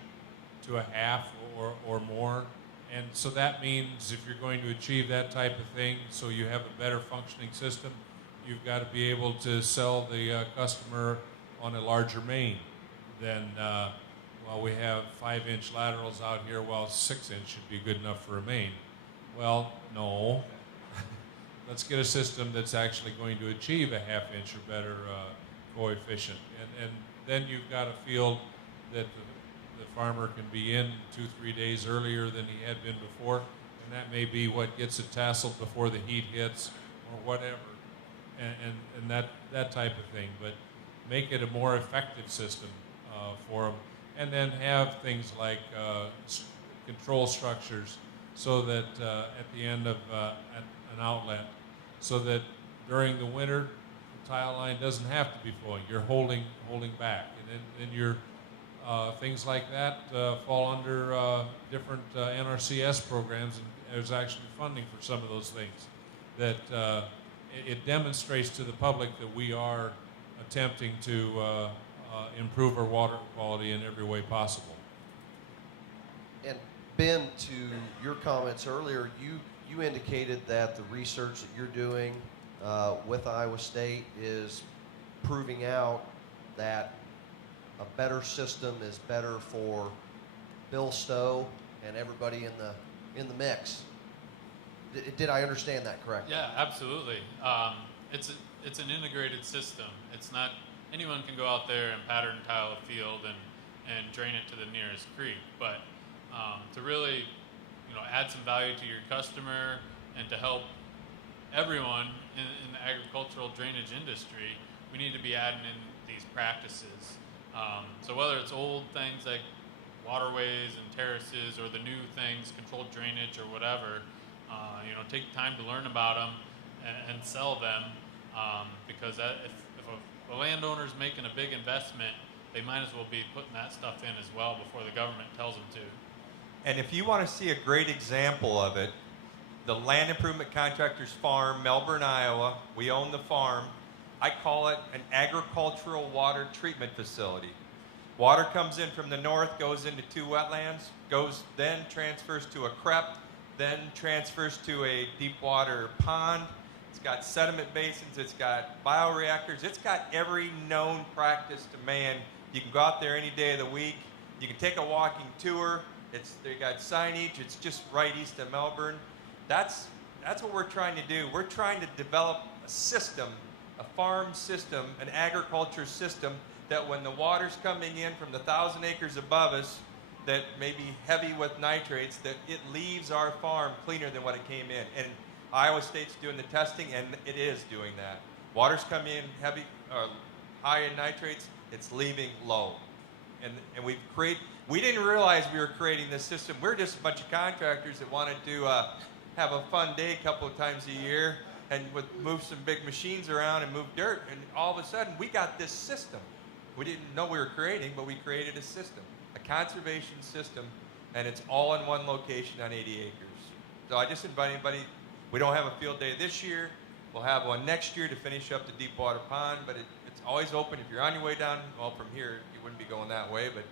to a half or more. And so that means if you're going to achieve that type of thing, so you have a better functioning system, you've got to be able to sell the customer on a larger main than, we have 5-inch laterals out here, 6-inch should be good enough for a main. Well, no. Let's get a system that's actually going to achieve a 1/2-inch or better coefficient. And then you've got a field that the farmer can be in 2-3 days earlier than he had been before, and that may be what gets it tasseled before the heat hits or whatever, and that type of thing. But make it a more effective system for them, and then have things like control structures so that at the end of an outlet, so that during the winter, the tile line doesn't have to be flowing. You're holding back, and then your things like that fall under different NRCS programs, and there's actually funding for some of those things. That it demonstrates to the public that we are attempting to improve our water quality in every way possible. And Ben, to your comments earlier, you indicated that the research that you're doing with Iowa State is proving out that a better system is better for Bill Stowe and everybody in the mix. Did I understand that correctly? Yeah, absolutely. It's an integrated system. It's not anyone can go out there and pattern tile a field and drain it to the nearest creek, but to really add some value to your customer and to help everyone in the agricultural drainage industry, we need to be adding in these practices. So whether it's old things like waterways and terraces, or the new things, controlled drainage or whatever, take time to learn about them and sell them, because if a landowner's making a big investment, they might as well be putting that stuff in as well before the government tells them to. And if you want to see a great example of it, the Land Improvement Contractors Farm, Melbourne, Iowa, we own the farm. I call it an agricultural water treatment facility. Water comes in from the north, goes into 2 wetlands, then transfers to a CREP, then transfers to a deep water pond. It's got sediment basins, it's got bioreactors, it's got every known practice to man. You can go out there any day of the week. You can take a walking tour. They got signage. It's just right east of Melbourne. That's what we're trying to do. We're trying to develop a system, a farm system, an agriculture system, that when the water's coming in from the 1,000 acres above us, that may be heavy with nitrates, that it leaves our farm cleaner than what it came in. And Iowa State's doing the testing, and it is doing that. Water's coming in high in nitrates, it's leaving low. And we didn't realize we were creating this system. We're just a bunch of contractors that wanted to have a fun day a couple of times a year and would move some big machines around and move dirt, and all of a sudden we got this system. We didn't know we were creating, but we created a system, a conservation system, and it's all in one location on 80 acres. So I just invite anybody. We don't have a field day this year. We'll have one next year to finish up the deep water pond, but it's always open. If you're on your way down, well, from here, you wouldn't be going that way, but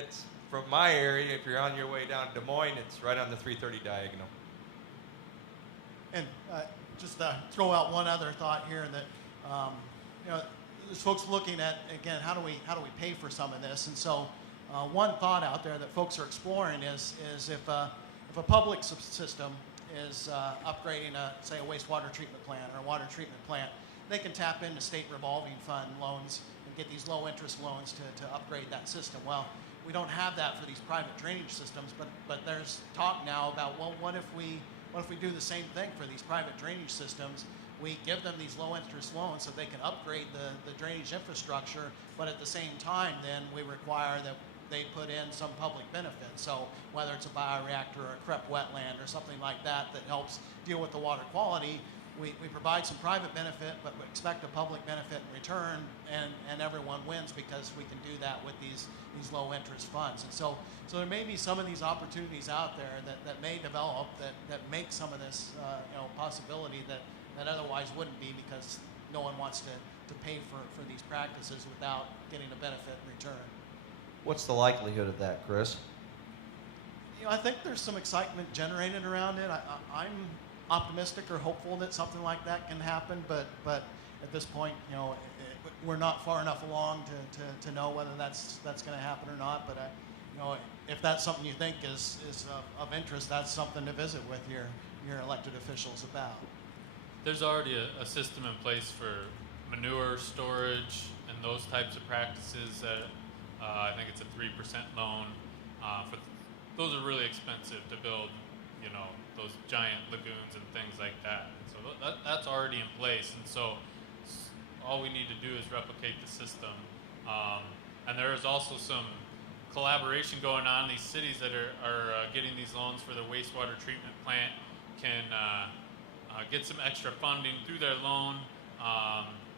it's from my area. If you're on your way down Des Moines, it's right on the 330 diagonal. And just throw out one other thought here that there's folks looking at, again, how do we pay for some of this? And so one thought out there that folks are exploring is if a public system is upgrading say a wastewater treatment plant or a water treatment plant, they can tap into state revolving fund loans and get these low interest loans to upgrade that system. Well, we don't have that for these private drainage systems, but there's talk now about, well, what if we do the same thing for these private drainage systems? We give them these low interest loans so they can upgrade the drainage infrastructure, but at the same time then we require that they put in some public benefit. So whether it's a bioreactor or a CREP wetland or something like that that helps deal with the water quality, we provide some private benefit, but we expect a public benefit in return, and everyone wins because we can do that with these low interest funds. And so there may be some of these opportunities out there that may develop that make some of this possibility that otherwise wouldn't be, because no one wants to pay for these practices without getting a benefit in return. What's the likelihood of that, Chris? I think there's some excitement generated around it. I'm optimistic or hopeful that something like that can happen, but at this point, we're not far enough along to know whether that's going to happen or not. But if that's something you think is of interest, that's something to visit with your elected officials about. There's already a system in place for manure storage and those types of practices that I think it's a 3% loan. Those are really expensive to build, those giant lagoons and things like that. And so that's already in place. And so all we need to do is replicate the system. And there is also some collaboration going on. These cities that are getting these loans for the wastewater treatment plant can get some extra funding through their loan.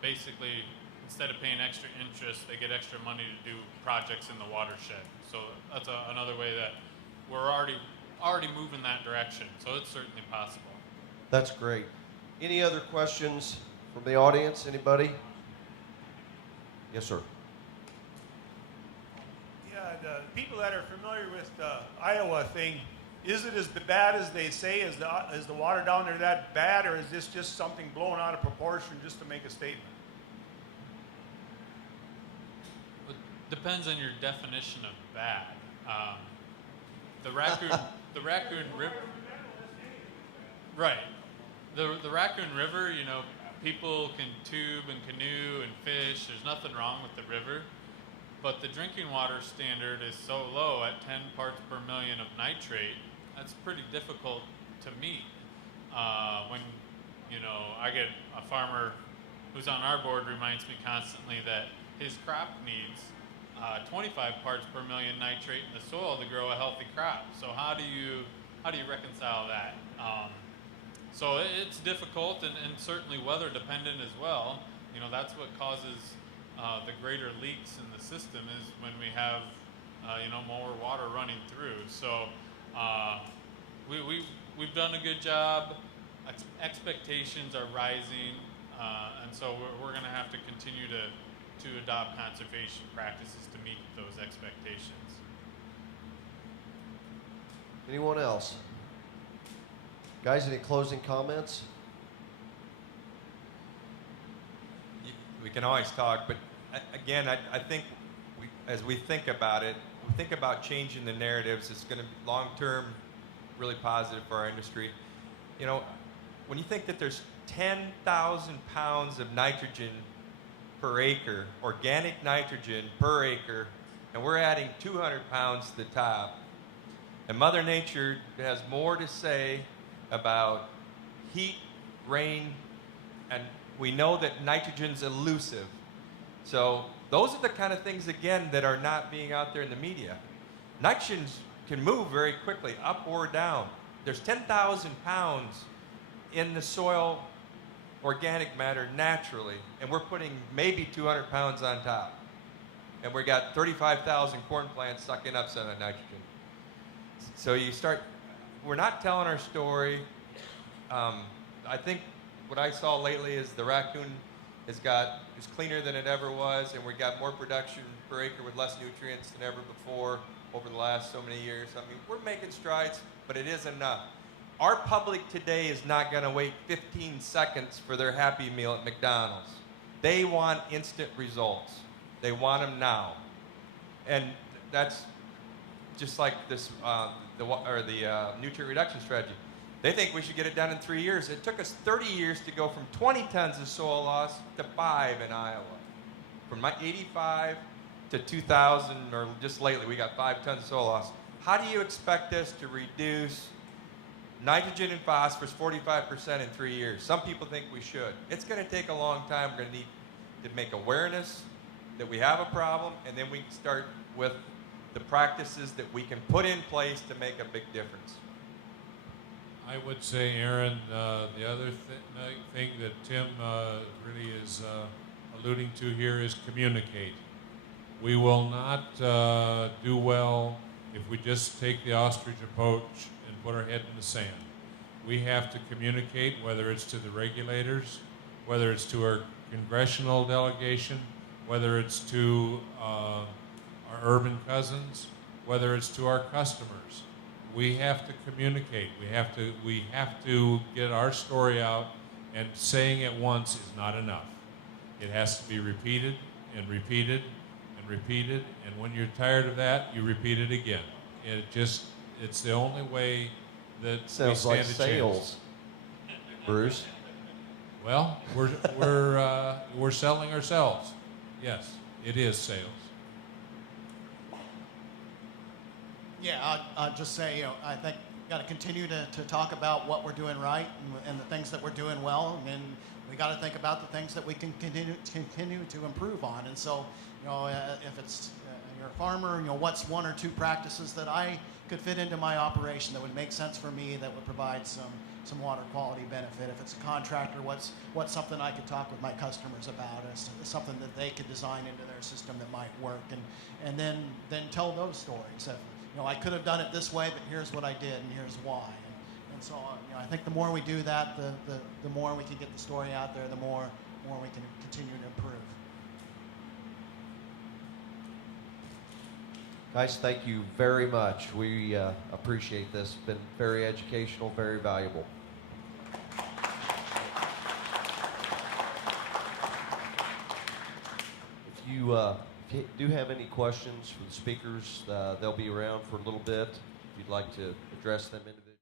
Basically, instead of paying extra interest, they get extra money to do projects in the watershed. So that's another way that we're already moving that direction. So it's certainly possible. That's great. Any other questions from the audience? Anybody? Yes, sir. Yeah, the people that are familiar with the Iowa thing, is it as bad as they say? Is the water down there that bad, or is this just something blown out of proportion just to make a statement? It depends on your definition of bad. The Raccoon River, right? The Raccoon River, you know, people can tube and canoe and fish. There's nothing wrong with the river, but the drinking water standard is so low at 10 parts per million of nitrate. That's pretty difficult to meet. When, you know, I get a farmer who's on our board reminds me constantly that his crop needs 25 parts per million nitrate in the soil to grow a healthy crop. So how do you reconcile that? So it's difficult and certainly weather dependent as well. You know, that's what causes the greater leaks in the system is when we have you know, more water running through. So we've done a good job. Expectations are rising, and so we're going to have to continue to adopt conservation practices to meet those expectations. Anyone else? Guys, any closing comments? We can always talk, but again, I think as we think about it, we think about changing the narratives. It's going to be long-term, really positive for our industry. You know, when you think that there's 10,000 pounds of nitrogen per acre, organic nitrogen per acre, and we're adding 200 pounds to the top, and Mother Nature has more to say about heat, rain, and we know that nitrogen's elusive. So those are the kind of things, again, that are not being out there in the media. Nitrogen can move very quickly, up or down. There's 10,000 pounds in the soil organic matter naturally, and we're putting maybe 200 pounds on top. And we got 35,000 corn plants sucking up some of that nitrogen. So you start, we're not telling our story. I think what I saw lately is the raccoon is cleaner than it ever was, and we got more production per acre with less nutrients than ever before over the last so many years. I mean, we're making strides, but it is enough. Our public today is not going to wait 15 seconds for their Happy Meal at McDonald's. They want instant results. They want them now. And that's just like this, the nutrient reduction strategy. They think we should get it done in 3 years. It took us 30 years to go from 20 tons of soil loss to 5 in Iowa. From 85 to 2000, or just lately, we got 5 tons of soil loss. How do you expect us to reduce nitrogen and phosphorus 45% in 3 years? Some people think we should. It's going to take a long time. We're going to need to make awareness that we have a problem, and then we can start with the practices that we can put in place to make a big difference. I would say, Aaron, the other thing that Tim really is alluding to here is communicate. We will not do well if we just take the ostrich approach and put our head in the sand. We have to communicate, whether it's to the regulators, whether it's to our congressional delegation, whether it's to our urban cousins, whether it's to our customers. We have to communicate. We have to get our story out, and saying it once is not enough. It has to be repeated and repeated and repeated, and when you're tired of that, you repeat it again. It's the only way that Sounds we like stand a sales, chance. Bruce. Well, we're selling ourselves. Yes, it is sales. Yeah, I'll just say, I think we got to continue to talk about what we're doing right and the things that we're doing well, and we got to think about the things that we can continue to improve on. And so, if it's you're a farmer, what's 1 or 2 practices that I could fit into my operation, that would make sense for me, that would provide some water quality benefit. If it's a contractor, what's something I could talk with my customers about, is something that they could design into their system that might work, and then tell those stories of, I could have done it this way, but here's what I did and here's why. And so I think the more we do that, the more we can get the story out there, the more we can continue to improve. Guys, thank you very much. We appreciate this. It's been very educational, very valuable. If you do have any questions for the speakers, they'll be around for a little bit. If you'd like to address them individually.